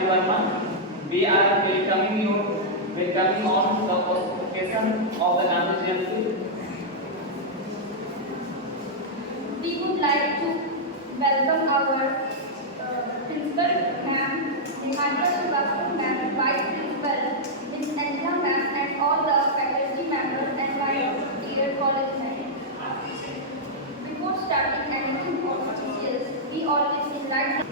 Varma. We are welcoming on the occasion of the Gandhi Jayanti. We would like to welcome our principal ma'am, Niharika Srivastava ma'am, vice principal, Ms. Anjana ma'am, and all the faculty members and my dear college mates. Before starting anything auspicious, we always invite.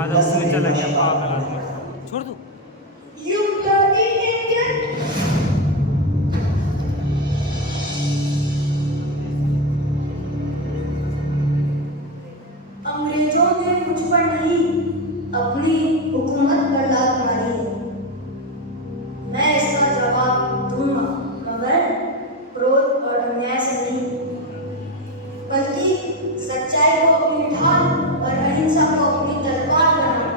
आधा उसमें चला गया पागल आदमी। छोड़ दो। You bloody idiot! अंग्रेजों ने मुझ पर नहीं अपनी हुकूमत पर लात मारी है। मैं इसका जवाब दूंगा, मगर क्रोध और अन्याय से नहीं, बल्कि सच्चाई को अपनी ढाल और अहिंसा को अपनी तलवार बनाऊंगा।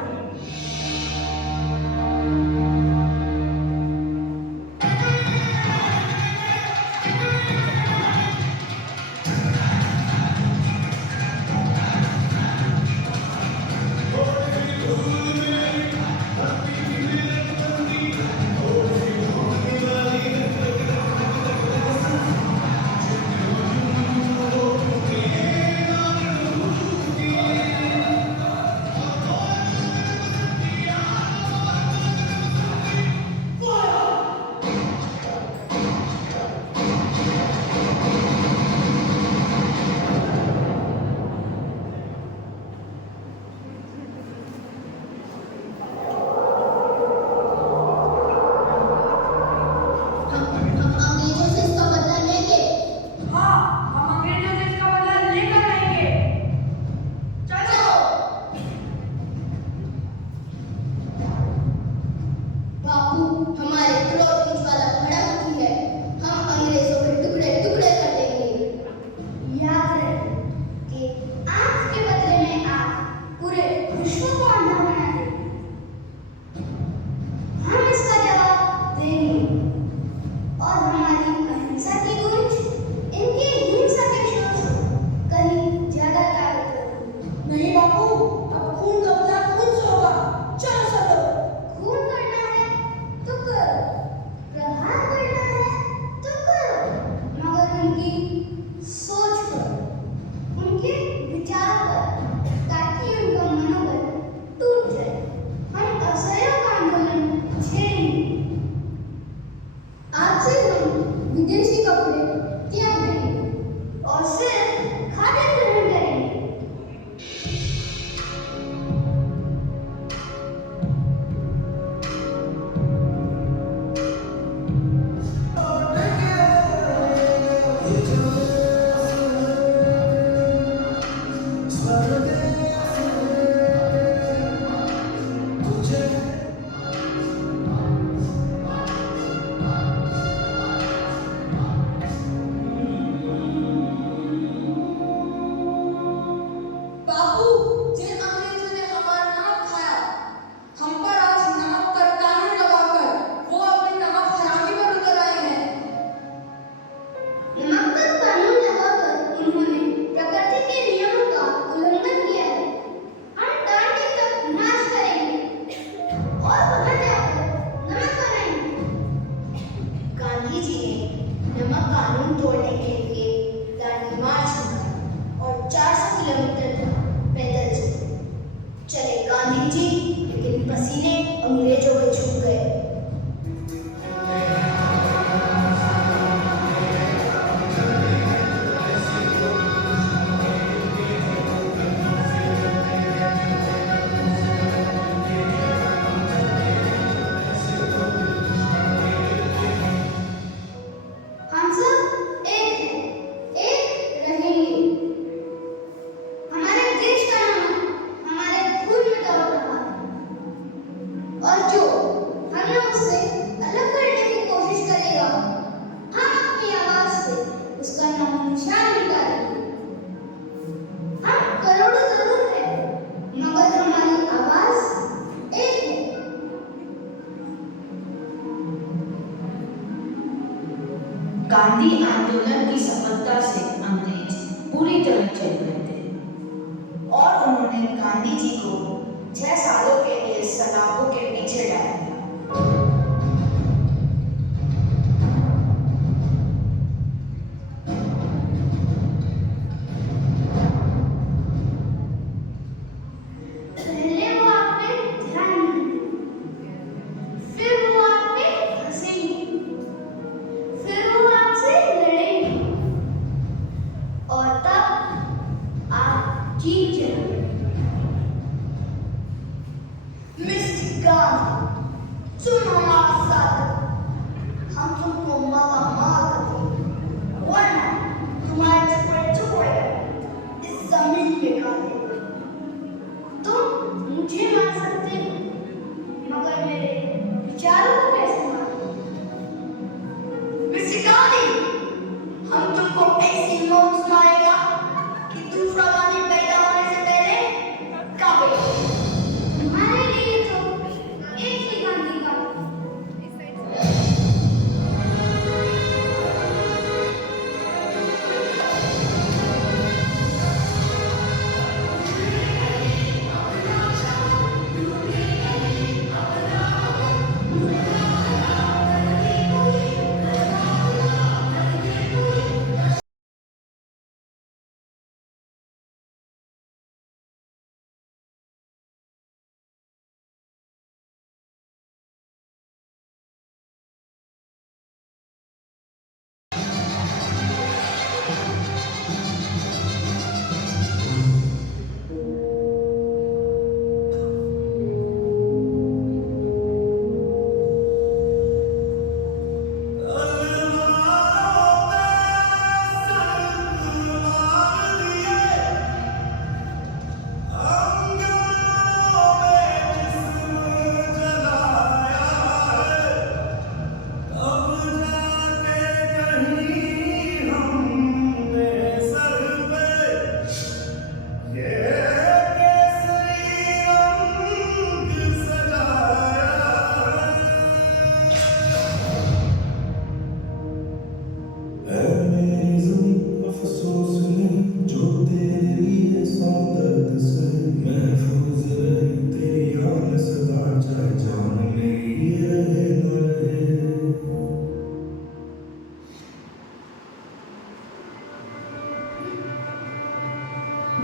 मेरी ज़मीं अफसोस नहीं जो तेरे लिए सौ दर्द से महफूज रहे तेरी याद सदा चाहे जान मेरी ये रहे न रहे।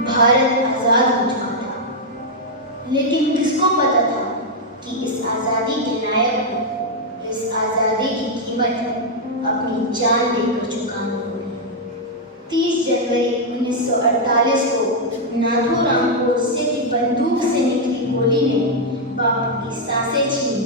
भारत आजाद हो चुका था, लेकिन किसको पता था कि इस आजादी के नायक को इस आजादी की कीमत अपनी जान देकर चुकानी होगी। 30 जनवरी 1948 को नाथूराम गोडसे की बंदूक से निकली गोली ने बापू की सांसें छीन ली।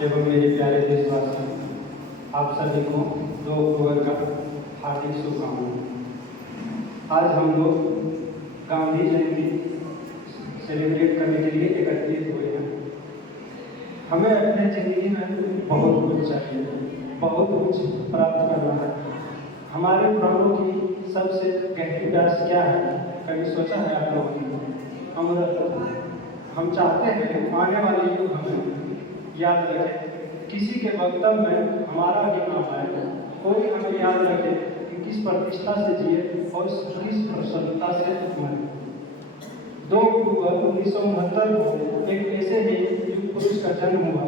एवं मेरे प्यारे देशवासी, आप सभी को 2 अक्टूबर का हार्दिक शुभकामनाएं। आज हम लोग गांधी जयंती सेलिब्रेट करने के लिए एकत्रित हुए हैं। हमें अपने जिंदगी में बहुत कुछ चाहिए, बहुत कुछ प्राप्त करना है। हमारे प्राणों की सबसे गहरी प्यास क्या है, कभी सोचा है आप लोगों ने? हम चाहते हैं आने वाले युग हमें याद रखे, किसी के वक्तव्य में हमारा भी नाम आए, कोई हमें याद रखे कि किस प्रतिष्ठा से जिए और किस प्रसन्नता से मरे। 2 अक्टूबर 1969 को एक ऐसे ही युग पुरुष का जन्म हुआ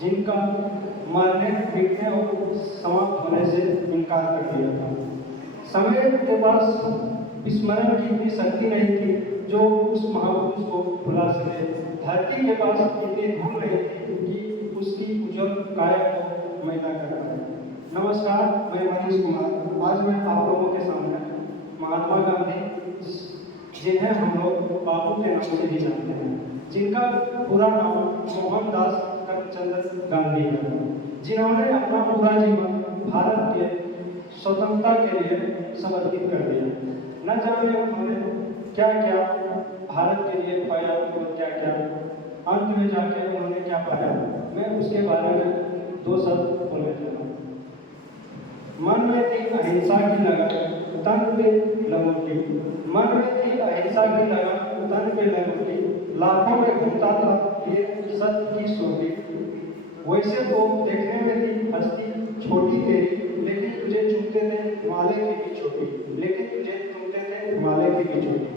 जिनका मरने, मिटने और समाप्त होने से इनकार कर दिया था। समय के पास विस्मरण की इतनी शक्ति नहीं थी जो उस महापुरुष को भुला सके। धरती के पास इतनी धूल नहीं थी कि उसकी उज्जवल काया को मैला कर पाए। नमस्कार, मैं मनीष कुमार। आज मैं आप लोगों के सामने महात्मा गांधी, जिन्हें हम लोग बापू के नाम से भी जानते हैं, जिनका पूरा नाम मोहनदास करमचंद गांधी है, जिन्होंने अपना पूरा जीवन भारत के स्वतंत्रता के लिए समर्पित कर दिया। न जाने उन्होंने क्या क्या भारत के लिए पाया और क्या क्या अंत में जाके उन्होंने क्या पाया, मैं उसके बारे में 2 शब्द बोलने लगा। मन में थी अहिंसा की लगन, तन पे लंगोटी। मन में थी अहिंसा की लगन, तन पे लंगोटी। लाखों में घूमता था ये सत्य की सोटी। वैसे तो देखने में थी हस्ती छोटी तेरी, लेकिन तुझे चूमते थे हिमालय की भी छोटी, लेकिन तुझे चूमते थे हिमालय की भी छोटी।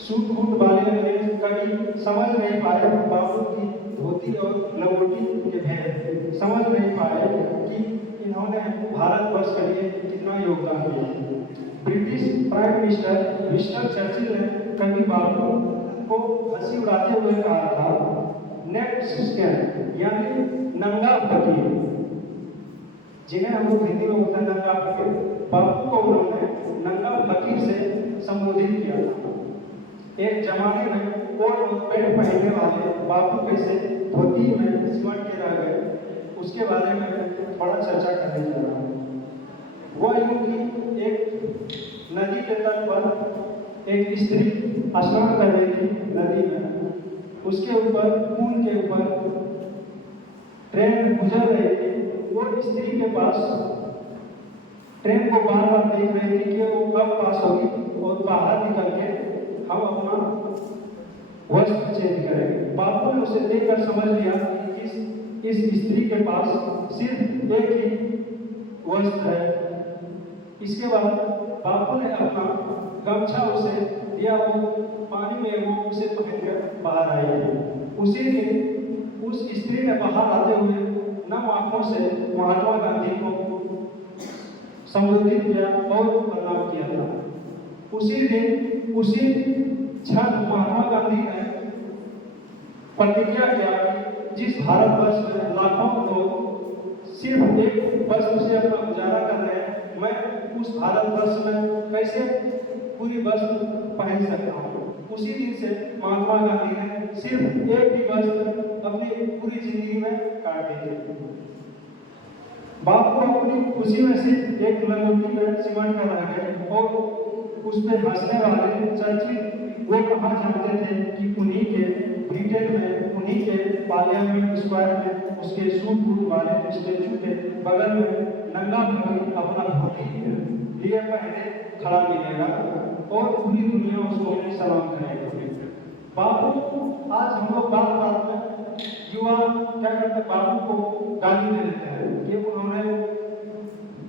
सूट बूट वाले में कभी समझ नहीं पाए बापू की धोती और लंगोटी के भेद, समझ नहीं पाए कि इन्होंने भारतवर्ष के लिए कितना योगदान दिया। British prime minister Winston Churchill ने कभी बापू को हंसी उड़ाते हुए कहा था, नेक्ड स्कैन यानी नंगा फकीर, जिन्हें हम लोग हिंदी में बोलते हैं नंगा फकीर। बापू को उन्होंने नंगा फकीर से संबोधित किया था। एक जमाने में कोट और पैंट पहनने वाले बापू कैसे धोती में सिमट के रह गए, उसके बारे में थोड़ा चर्चा करने जा रहा हूँ। वह यूं कि एक नदी के तट पर एक स्त्री स्नान कर रही थी नदी में। उसके ऊपर पुल के ऊपर ट्रेन गुजर रही थी। वो स्त्री के पास ट्रेन को बार बार देख रही थी कि वो कब पास होगी और बाहर निकल के हम अपना वस्त्र चेंज करेंगे। बापू ने उसे देखकर समझ लिया कि इस स्त्री के पास सिर्फ एक ही वस्त्र है। इसके बाद बापू ने अपना गमछा उसे दिया, वो पानी में वो उसे पहनकर बाहर आई। उसी दिन उस स्त्री ने बाहर आते हुए नम आंखों से महात्मा गांधी को संबोधित किया और प्रणाम किया था। उसी दिन उसी क्षण महात्मा गांधी ने प्रतिज्ञा किया कि जिस भारतवर्ष में लाखों लोग सिर्फ एक वस्त्र से अपना गुजारा कर रहे हैं, मैं उस भारतवर्ष में कैसे पूरी वस्त्र पहन सकता हूँ। उसी दिन से महात्मा गांधी ने सिर्फ एक ही वस्त्र अपनी पूरी जिंदगी में काट दी। बापू अपनी खुशी में सिर्फ एक लंगोटी में सिमट कर रह गए और उस पर हंसने वाले चर्चित वो कहा जानते थे कि उन्हीं के ब्रिटेन में, उन्हीं के पार्लियामेंट स्क्वायर में उसके सूट बूट वाले स्टैचू के बगल में नंगा भगत अपना धोती लिए पहने खड़ा मिलेगा और पूरी दुनिया उसको सलाम करेगी। बापू आज हम लोग बात बात में युवा क्या करते, बापू को गाली दे देते हैं कि उन्होंने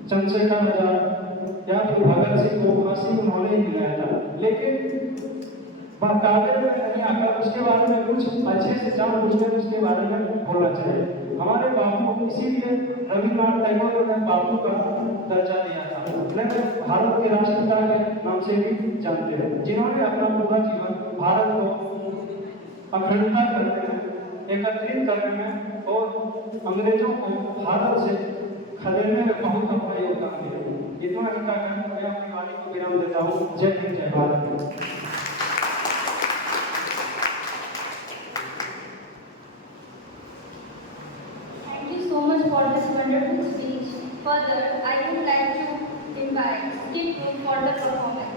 चंद्रशेखर आजाद या फिर भगत सिंह को फांसी उन्होंने ही दिलाया था, लेकिन बाकायदे में नहीं आकर उसके बारे में कुछ अच्छे से जान बूझकर उसके बारे में बोलना चाहिए। हमारे बापू, इसीलिए रविन्द्रनाथ टैगोर ने बापू का दर्जा दिया था। उन्हें भारत के राष्ट्रपिता के नाम से भी जानते हैं, जिन्होंने अपना पूरा जीवन भारत को अखंडता करने में, एकत्रित करने में और अंग्रेजों को भारत से खदेड़ने में बहुत अपना योगदान दिया। इतना ही कहकर मैं अपनी वाणी को विराम देता हूँ। जय हिंद, जय Bharat. Thank you so much for this wonderful speech. Further, I would like to invite Skip Group for the performance.